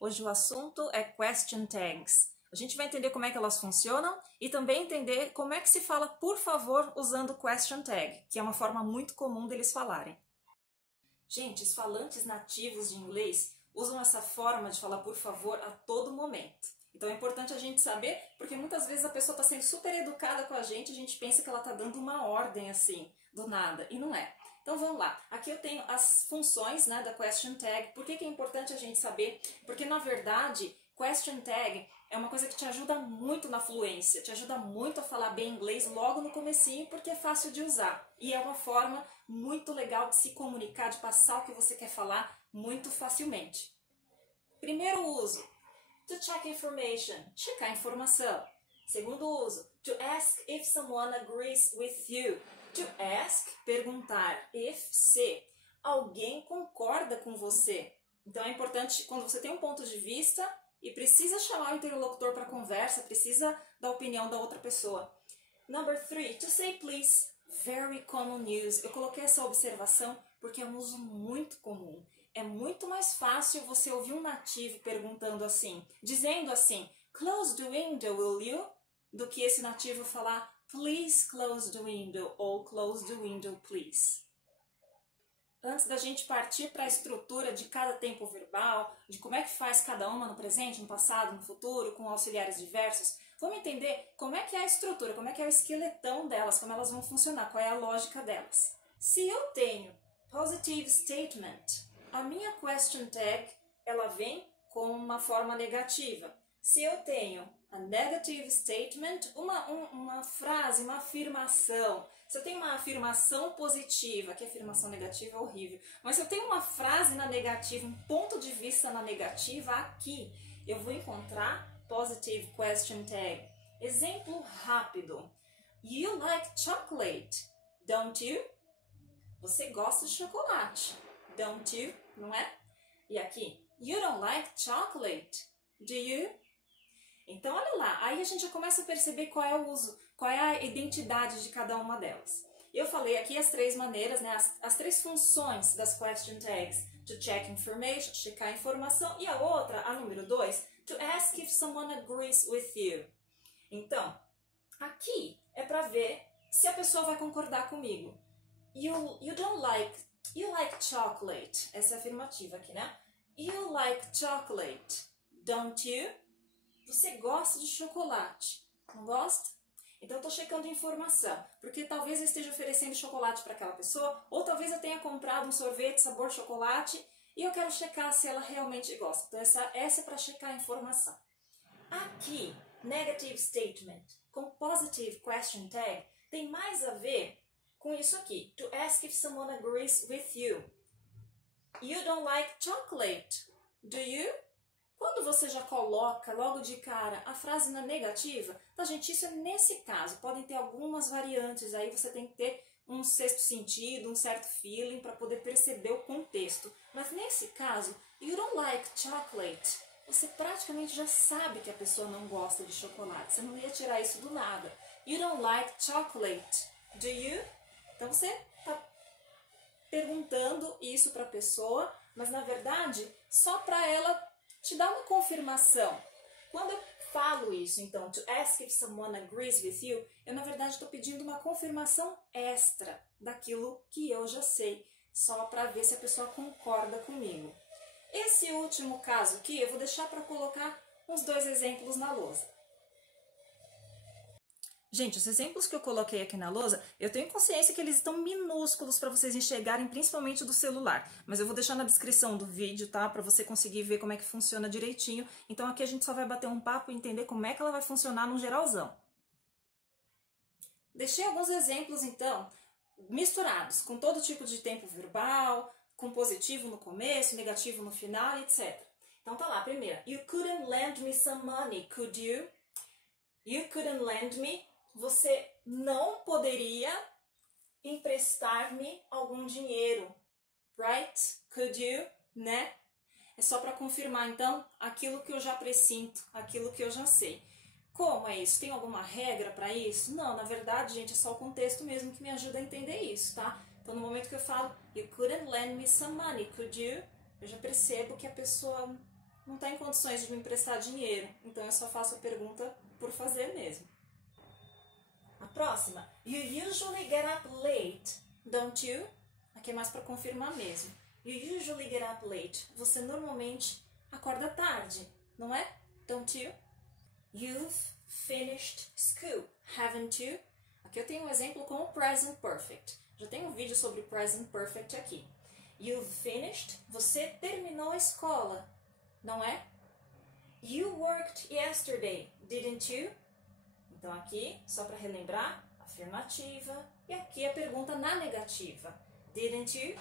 Hoje o assunto é question tags. A gente vai entender como é que elas funcionam e também entender como é que se fala por favor usando question tag, que é uma forma muito comum deles falarem. Gente, os falantes nativos de inglês usam essa forma de falar por favor a todo momento. Então é importante a gente saber, porque muitas vezes a pessoa está sendo super educada com a gente pensa que ela está dando uma ordem assim, do nada, e não é. Então vamos lá, aqui eu tenho as funções, né, da question tag. Por que é importante a gente saber? Porque na verdade, question tag é uma coisa que te ajuda muito na fluência, te ajuda muito a falar bem inglês logo no comecinho, porque é fácil de usar. E é uma forma muito legal de se comunicar, de passar o que você quer falar muito facilmente. Primeiro uso, to check information, checar informação. Segundo uso, to ask if someone agrees with you. To ask, perguntar, if, se alguém concorda com você. Então é importante, quando você tem um ponto de vista e precisa chamar o interlocutor para conversa, precisa da opinião da outra pessoa. Number 3, to say please. Very common use. Eu coloquei essa observação porque é um uso muito comum. É muito mais fácil você ouvir um nativo perguntando assim, dizendo assim, close the window, will you? Do que esse nativo falar, please close the window ou close the window, please. Antes da gente partir para a estrutura de cada tempo verbal, de como é que faz cada uma no presente, no passado, no futuro, com auxiliares diversos, vamos entender como é que é a estrutura, como é que é o esqueletão delas, como elas vão funcionar, qual é a lógica delas. Se eu tenho positive statement, a minha question tag, ela vem com uma forma negativa. Se eu tenho a negative statement, uma frase, uma afirmação. Se eu tenho uma afirmação positiva, que afirmação negativa é horrível, mas se eu tenho uma frase na negativa, um ponto de vista na negativa, aqui eu vou encontrar positive question tag. Exemplo rápido. You like chocolate, don't you? Você gosta de chocolate, don't you? Não é? E aqui, you don't like chocolate, do you? Então, olha lá, aí a gente já começa a perceber qual é o uso, qual é a identidade de cada uma delas. Eu falei aqui as três maneiras, né, as três funções das question tags. To check information, checar informação, e a outra, a número 2, to ask if someone agrees with you. Então, aqui é para ver se a pessoa vai concordar comigo. You like chocolate. Essa é a afirmativa aqui, né? You like chocolate, don't you? Você gosta de chocolate, não gosta? Então eu estou checando informação, porque talvez eu esteja oferecendo chocolate para aquela pessoa, ou talvez eu tenha comprado um sorvete sabor chocolate e eu quero checar se ela realmente gosta. Então essa é para checar a informação. Aqui, negative statement com positive question tag tem mais a ver com isso aqui. To ask if someone agrees with you. You don't like chocolate, do you? Quando você já coloca logo de cara a frase na negativa, tá, gente, isso é nesse caso. Podem ter algumas variantes, aí você tem que ter um sexto sentido, um certo feeling para poder perceber o contexto. Mas nesse caso, you don't like chocolate, você praticamente já sabe que a pessoa não gosta de chocolate. Você não ia tirar isso do nada. You don't like chocolate, do you? Então você tá perguntando isso para a pessoa, mas na verdade só para ela te dar uma confirmação. Quando eu falo isso, então, to ask if someone agrees with you, eu na verdade estou pedindo uma confirmação extra daquilo que eu já sei, só para ver se a pessoa concorda comigo. Esse último caso aqui, eu vou deixar para colocar uns 2 exemplos na lousa. Gente, os exemplos que eu coloquei aqui na lousa, eu tenho consciência que eles estão minúsculos para vocês enxergarem, principalmente do celular. Mas eu vou deixar na descrição do vídeo, tá? Para você conseguir ver como é que funciona direitinho. Então aqui a gente só vai bater um papo e entender como é que ela vai funcionar no geralzão. Deixei alguns exemplos, então, misturados, com todo tipo de tempo verbal, com positivo no começo, negativo no final, etc. Então tá lá, primeiro. You couldn't lend me some money, could you? You couldn't lend me. Você não poderia emprestar-me algum dinheiro, right? Could you, né? É só para confirmar, então, aquilo que eu já pressinto, aquilo que eu já sei. Como é isso? Tem alguma regra para isso? Não, na verdade, gente, é só o contexto mesmo que me ajuda a entender isso, tá? Então, no momento que eu falo, you couldn't lend me some money, could you? Eu já percebo que a pessoa não está em condições de me emprestar dinheiro, então eu só faço a pergunta por fazer mesmo. A próxima, you usually get up late, don't you? Aqui é mais para confirmar mesmo. You usually get up late. Você normalmente acorda tarde, não é? Don't you? You've finished school, haven't you? Aqui eu tenho um exemplo com o present perfect. Já tem um vídeo sobre present perfect aqui. You've finished, você terminou a escola, não é? You worked yesterday, didn't you? Então aqui, só para relembrar, afirmativa. E aqui a pergunta na negativa. Didn't you?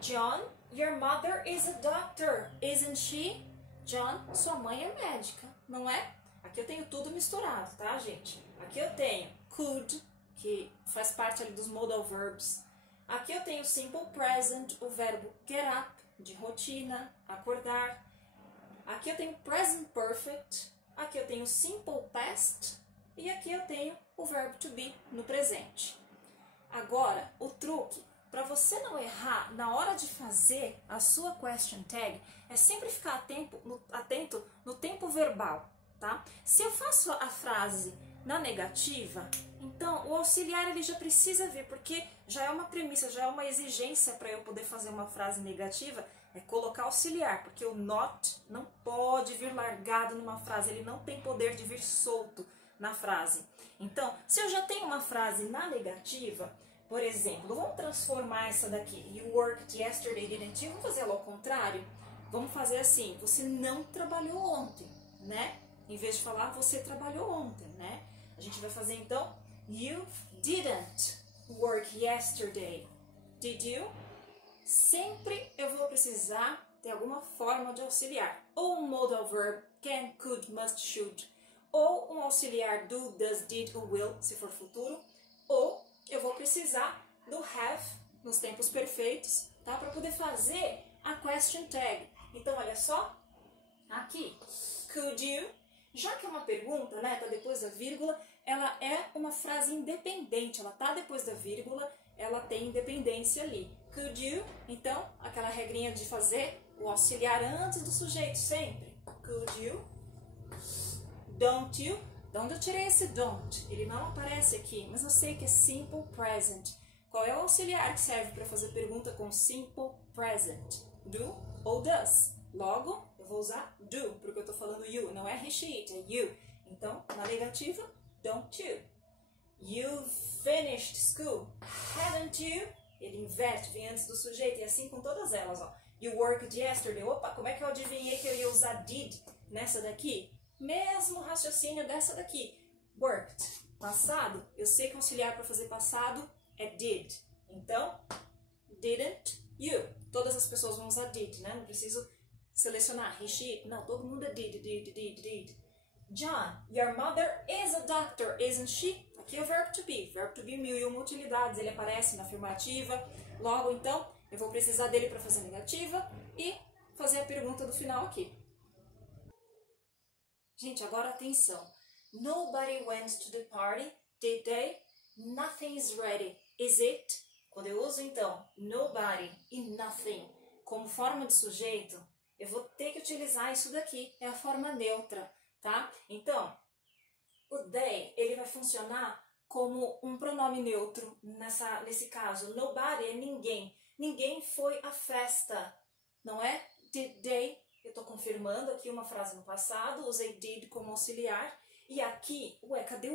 John, your mother is a doctor, isn't she? John, sua mãe é médica, não é? Aqui eu tenho tudo misturado, tá, gente? Aqui eu tenho could, que faz parte ali dos modal verbs. Aqui eu tenho simple present, o verbo get up, de rotina, acordar. Aqui eu tenho present perfect. Aqui eu tenho simple past. E aqui eu tenho o verbo to be no presente. Agora, o truque, para você não errar na hora de fazer a sua question tag, é sempre ficar atento no tempo verbal, tá? Se eu faço a frase na negativa, então o auxiliar ele já precisa vir, porque já é uma premissa, já é uma exigência para eu poder fazer uma frase negativa, é colocar auxiliar, porque o not não pode vir largado numa frase, ele não tem poder de vir solto na frase. Então, se eu já tenho uma frase na negativa, por exemplo, vamos transformar essa daqui, you worked yesterday, didn't you? Vamos fazer ela ao contrário? Vamos fazer assim, você não trabalhou ontem, né? Em vez de falar, você trabalhou ontem, né? A gente vai fazer então, you didn't work yesterday, did you? Sempre eu vou precisar ter alguma forma de auxiliar. Ou um modal verb, can, could, must, should. Ou um auxiliar do, does, did ou will, se for futuro. Ou eu vou precisar do have, nos tempos perfeitos, tá? Para poder fazer a question tag. Então, olha só, aqui, could you? Já que é uma pergunta, né, tá depois da vírgula, ela é uma frase independente, ela tá depois da vírgula, ela tem independência ali. Could you? Então, aquela regrinha de fazer o auxiliar antes do sujeito, sempre. Could you? Don't you? De onde eu tirei esse don't? Ele não aparece aqui, mas eu sei que é simple present. Qual é o auxiliar que serve para fazer pergunta com simple present? Do ou does? Logo, eu vou usar do, porque eu estou falando you, não é he, she, it, é you. Então, na negativa, don't you. You've finished school, haven't you? Ele inverte, vem antes do sujeito, e assim com todas elas, ó. You worked yesterday. Opa, como é que eu adivinhei que eu ia usar did nessa daqui? Mesmo raciocínio dessa daqui. Worked. Passado, eu sei que auxiliar para fazer passado é did. Então, didn't you. Todas as pessoas vão usar did, né? Não preciso selecionar he, she, it. Não, todo mundo é did. John, your mother is a doctor, isn't she? Aqui é o verbo to be. Verbo to be, mil e uma utilidades. Ele aparece na afirmativa. Logo, então, eu vou precisar dele para fazer a negativa e fazer a pergunta do final aqui. Gente, agora atenção. Nobody went to the party, did they? Nothing is ready, is it? Quando eu uso, então, nobody e nothing como forma de sujeito, eu vou ter que utilizar isso daqui. É a forma neutra, tá? Então, o they, ele vai funcionar como um pronome neutro nesse caso. Nobody é ninguém. Ninguém foi à festa, não é? Did they? Eu estou confirmando aqui uma frase no passado, usei did como auxiliar. E aqui, ué, cadê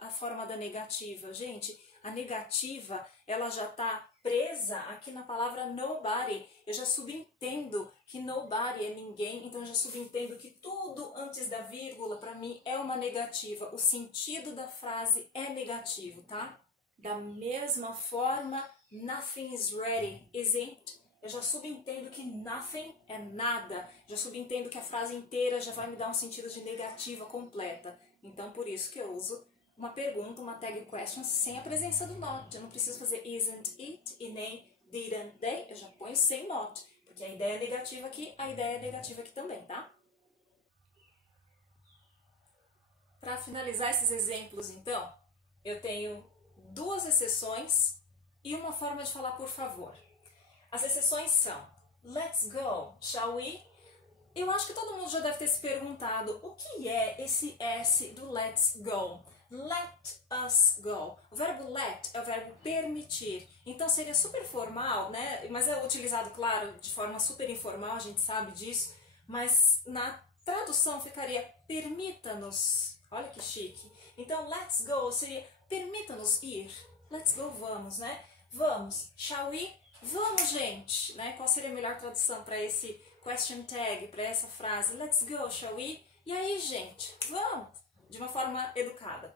a forma da negativa? Gente, a negativa, ela já está presa aqui na palavra nobody. Eu já subentendo que nobody é ninguém, então eu já subentendo que tudo antes da vírgula, para mim, é uma negativa. O sentido da frase é negativo, tá? Da mesma forma, nothing is ready, isn't? Eu já subentendo que nothing é nada. Já subentendo que a frase inteira já vai me dar um sentido de negativa completa. Então, por isso que eu uso uma pergunta, uma tag question, sem a presença do not. Eu não preciso fazer isn't it e nem didn't they. Eu já ponho sem not. Porque a ideia é negativa aqui, a ideia é negativa aqui também, tá? Para finalizar esses exemplos, então, eu tenho duas exceções e uma forma de falar por favor. As exceções são let's go, shall we? Eu acho que todo mundo já deve ter se perguntado o que é esse S do let's go. Let us go. O verbo let é o verbo permitir. Então seria super formal, né? Mas é utilizado, claro, de forma super informal, a gente sabe disso. Mas na tradução ficaria permita-nos. Olha que chique. Então let's go seria permita-nos ir. Let's go, vamos, né? Vamos. Shall we? Vamos, gente, né? Qual seria a melhor tradução para esse question tag, para essa frase? Let's go, shall we? E aí, gente, vamos! De uma forma educada.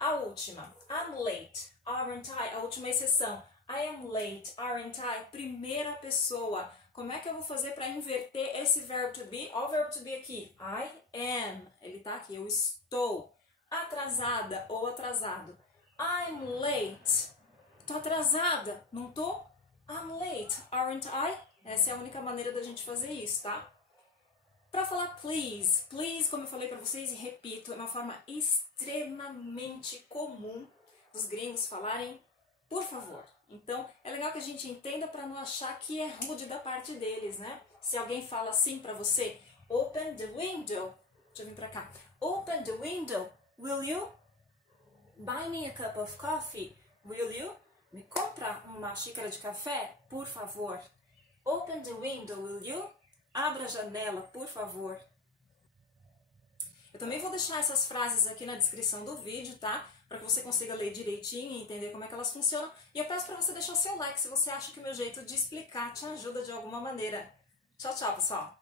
A última, I'm late, aren't I? A última exceção, I am late, aren't I? Primeira pessoa. Como é que eu vou fazer para inverter esse verbo to be? Olha o verbo to be aqui, I am. Ele tá aqui, eu estou. Atrasada ou atrasado. I'm late. Tô atrasada, não tô? I'm late, aren't I? Essa é a única maneira da gente fazer isso, tá? Para falar please, please, como eu falei para vocês e repito, é uma forma extremamente comum dos gringos falarem por favor. Então, é legal que a gente entenda para não achar que é rude da parte deles, né? Se alguém fala assim para você, open the window, deixa eu vir para cá, open the window, will you? Buy me a cup of coffee, will you? Me compra uma xícara de café, por favor. Open the window, will you? Abra a janela, por favor. Eu também vou deixar essas frases aqui na descrição do vídeo, tá? Para que você consiga ler direitinho e entender como é que elas funcionam. E eu peço para você deixar o seu like se você acha que o meu jeito de explicar te ajuda de alguma maneira. Tchau, tchau, pessoal!